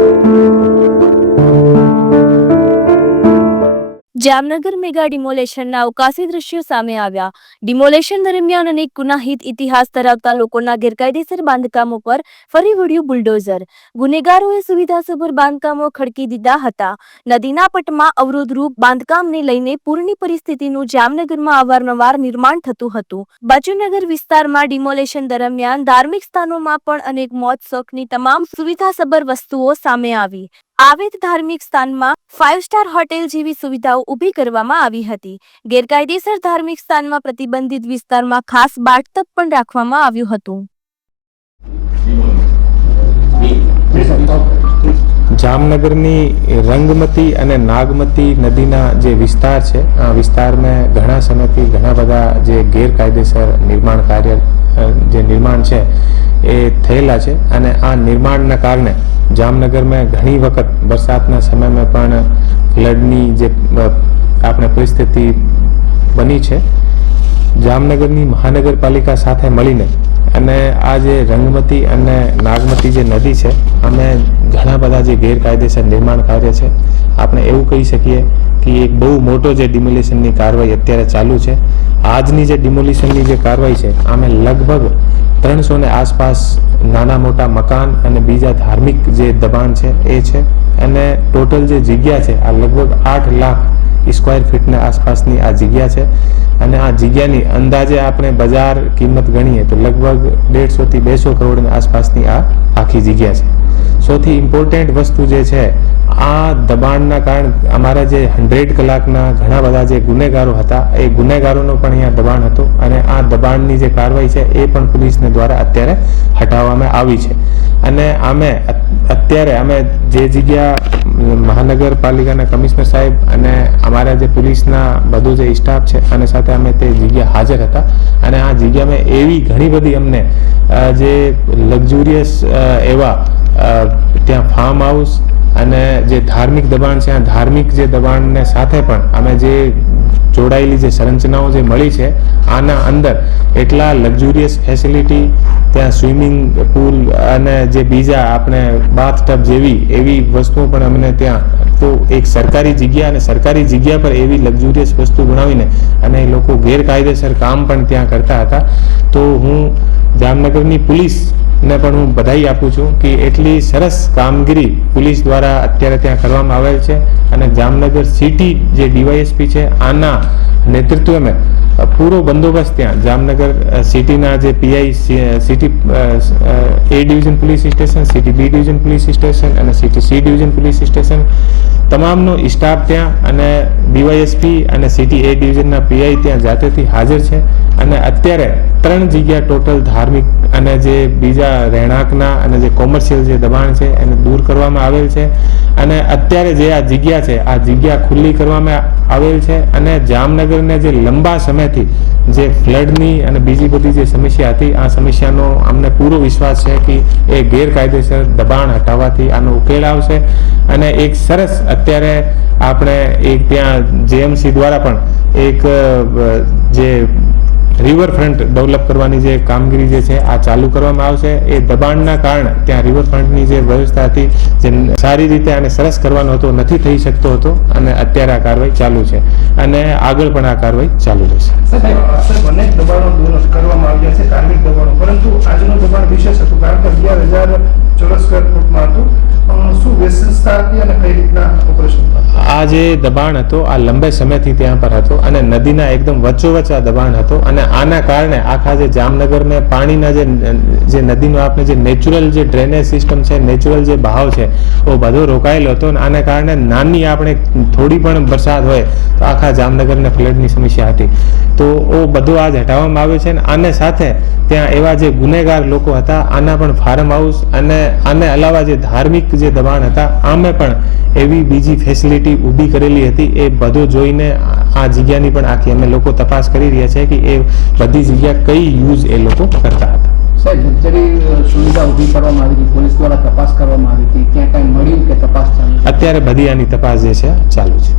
thank you. Jamnagar mega ડિમોલેશનના અવકાશી દ્રશ્યો સામે આવ્યા. ડિમોલેશન દરમિયાન અનેક ગુનાહિત ઇતિહાસ ધરાવતા લોકોના ગેરકાયદેસર બાંધકામો પર ફરી વળ્યું બુલડોઝર. ગુનેગારોએ સુવિધાસભર બાંધકામો ખડકી દીધા હતા. નદીના પટમાં અવરોધરૂપ બાંધકામને લઈને પૂરની પરિસ્થિતિનું જામનગરમાં અવારનવાર નિર્માણ થતું હતું. બચુનગર વિસ્તારમાં ડિમોલેશન દરમિયાન ધાર્મિક સ્થાનોમાં પણ અનેક મોત શોખની તમામ સુવિધાસભર વસ્તુઓ સામે આવી. આવેદ ધાર્મિક સ્થાનમાં ફાઇવ સ્ટાર હોટેલ જેવી સુવિધાઓ ઊભી કરવામાં આવી હતી. ગેરકાયદેસર ધાર્મિક સ્થાનમાં પ્રતિબંધિત વિસ્તારમાં ખાસ બાથટબ પણ રાખવામાં આવ્યું હતું. જામનગરની રંગમતી અને નાગમતી નદીના જે વિસ્તાર છે, આ વિસ્તારમાં ઘણા સમયથી ઘણા બધા જે ગેરકાયદેસર નિર્માણ કાર્ય જે નિર્માણ છે એ થયેલા છે અને આ નિર્માણના કારણે જામનગરમાં ઘણી વખત વરસાદના સમયમાં પણ ફ્લડની જે આપણે પરિસ્થિતિ બની છે. જામનગરની મહાનગરપાલિકા સાથે મળીને અને આ જે રંગમતી અને નાગમતી જે નદી છે, અને ઘણા બધા જે ગેરકાયદેસર નિર્માણ કાર્ય છે, આપણે એવું કહી શકીએ કે એક બહુ મોટો જે ડિમોલિશનની કાર્યવાહી અત્યારે ચાલુ છે. આજની જે ડિમોલિશનની જે કાર્યવાહી છે, આમે લગભગ ત્રણસો ને આસપાસ નાના મોટા મકાન અને બીજા ધાર્મિક જે દબાણ છે, એ છે. અને ટોટલ જે જગ્યા છે, આ લગભગ આઠ લાખ સ્ક્વેર ફીટના આસપાસની આ જગ્યા છે. અને આ જગ્યાની અંદાજે આપણે બજાર કિંમત ગણીએ તો લગભગ દેડસોથી બેસો કરોડની આસપાસની આ આખી જગ્યા છે. સૌથી ઇમ્પોર્ટન્ટ વસ્તુ જે છે આ દબાણના કારણે અમારા જે હંડ્રેડ કલાકના ઘણા બધા જે ગુનેગારો હતા, એ ગુનેગારોનો પણ અહીંયા દબાણ હતું અને આ દબાણની જે કાર્યવાહી છે, એ પણ પોલીસને દ્વારા અત્યારે હટાવવામાં આવી છે. અને અમે અત્યારે અમે જે જગ્યા મહાનગરપાલિકાના કમિશનર સાહેબ અને અમારા જે પોલીસના બધું જે સ્ટાફ છે, અને સાથે અમે તે જગ્યા હાજર હતા. અને આ જગ્યામાં એવી ઘણી બધી અમને જે લક્ઝુરિયસ એવા ત્યાં ફાર્મ હાઉસ અને જે ધાર્મિક દબાણ છે, આ ધાર્મિક જે દબાણને સાથે પણ અમે જે જોડાયેલી જે સંરચનાઓ જે મળી છે, આના અંદર એટલા લક્ઝુરિયસ ફેસિલિટી, ત્યાં સ્વિમિંગ પુલ અને જે બીજા આપણે બાથટબ જેવી, એવી વસ્તુઓ પણ અમને ત્યાં તો એક સરકારી જગ્યા અને સરકારી જગ્યા પર એવી લક્ઝુરિયસ વસ્તુ બનાવીને અને એ લોકો ગેરકાયદેસર કામ પણ ત્યાં કરતા હતા. તો હું જામનગરની પોલીસ ને પણ હું બધાઈ આપું છું કે એટલી સરસ કામગીરી પોલીસ દ્વારા અત્યારે ત્યાં કરવામાં આવેલ છે અને જામનગર સિટી જે ડીવાયએસપી છે, આના નેતૃત્વમાં પૂરો બંદોબસ્ત ત્યાં જામનગર સિટીના જે PI city A division police station, city B division police station અને city C division police station તમામનો staff ત્યાં અને ડીવાયએસપી અને સિટી એ ડિવિઝનના પીઆઈ ત્યાં જાતેથી હાજર છે. અને અત્યારે ત્રણ જગ્યા ટોટલ ધાર્મિક અને જે બીજા રહેણાંકના અને જે કોમર્શિયલ જે દબાણ છે એને દૂર કરવામાં આવેલ છે. અને અત્યારે જે આ જગ્યા છે, આ જગ્યા ખુલ્લી કરવામાં આવેલ છે અને જામનગરને જે લંબા સમયથી જે ફ્લડની અને બીજી બધી જે સમસ્યા હતી, આ સમસ્યાનો અમને પૂરો વિશ્વાસ છે કે એ ગેરકાયદેસર દબાણ હટાવવાથી આનો ઉકેલ આવશે. અને એક સરસ અત્યારે આપણે એક ત્યાં જેએમસી દ્વારા પણ એક જે રિવરફ્રન્ટ ડેવલપ કરવાની જે કામગીરી જે છે, આ ચાલુ કરવામાં આવશે. એ દબાણના કારણે ત્યાં રિવરફ્રન્ટની જે વ્યવસ્થા હતી, જે સારી રીતે આને સરસ કરવાનો હતો, નથી થઈ શકતો હતો, અને અત્યારે આ કાર્યવાહી ચાલુ છે. અને આગળ પણ આ કાર્યવાહી ચાલુ રહેશે. અનેક દબાણો દૂર કરવામાં આવ્યા છે કાર્મિક દબાણો. પરંતુ આજનું દબાણ વિશેષ હતું, કારણ કે અગિયાર હજાર ચોરસ સ્ક્વેર ફૂટમાં હતું. શું વિશેષતા હતી અને કઈ રીતના આ જે દબાણ હતો, આ લંબે સમયથી ત્યાં પર હતો અને નદીના એકદમ વચ્ચોવચ્ચ આ દબાણ હતો અને આના કારણે આખા જે જામનગરને પાણીના જે જે નદીનો આપણે જે નેચરલ જે ડ્રેનેજ સિસ્ટમ છે નેચરલ જે બહાવ છે એ બધો રોકાયેલો હતો અને આના કારણે નાની આપણે થોડી પણ વરસાદ હોય તો આખા જામનગરને ફ્લડની સમસ્યા હતી. તો ઓ બધું આજ હટાવવામાં આવે છે અને આને સાથે ત્યાં એવા જે ગુનેગાર લોકો હતા, આના પણ ફાર્મ હાઉસ અને આને અલાવા જે ધાર્મિક જે દબાણ હતા, આમે પણ એવી બીજી ફેસિલિટી ઊભી કરેલી હતી એ બધું જોઈને આ- જગ્યાની પણ આખી અમે લોકો તપાસ કરી રહ્યા છે કે એ બધી જગ્યા કઈ યુઝ એ લોકો કરતા હતા. સાહેબ લક્ઝરી સુવિધા ઊભી કરવામાં આવી હતી પોલીસ દ્વારા તપાસ કરવામાં આવી હતી ત્યાં કાંઈ મળ્યું કે તપાસ ચાલુ અત્યારે બધી આની તપાસ જે છે ચાલુ છે.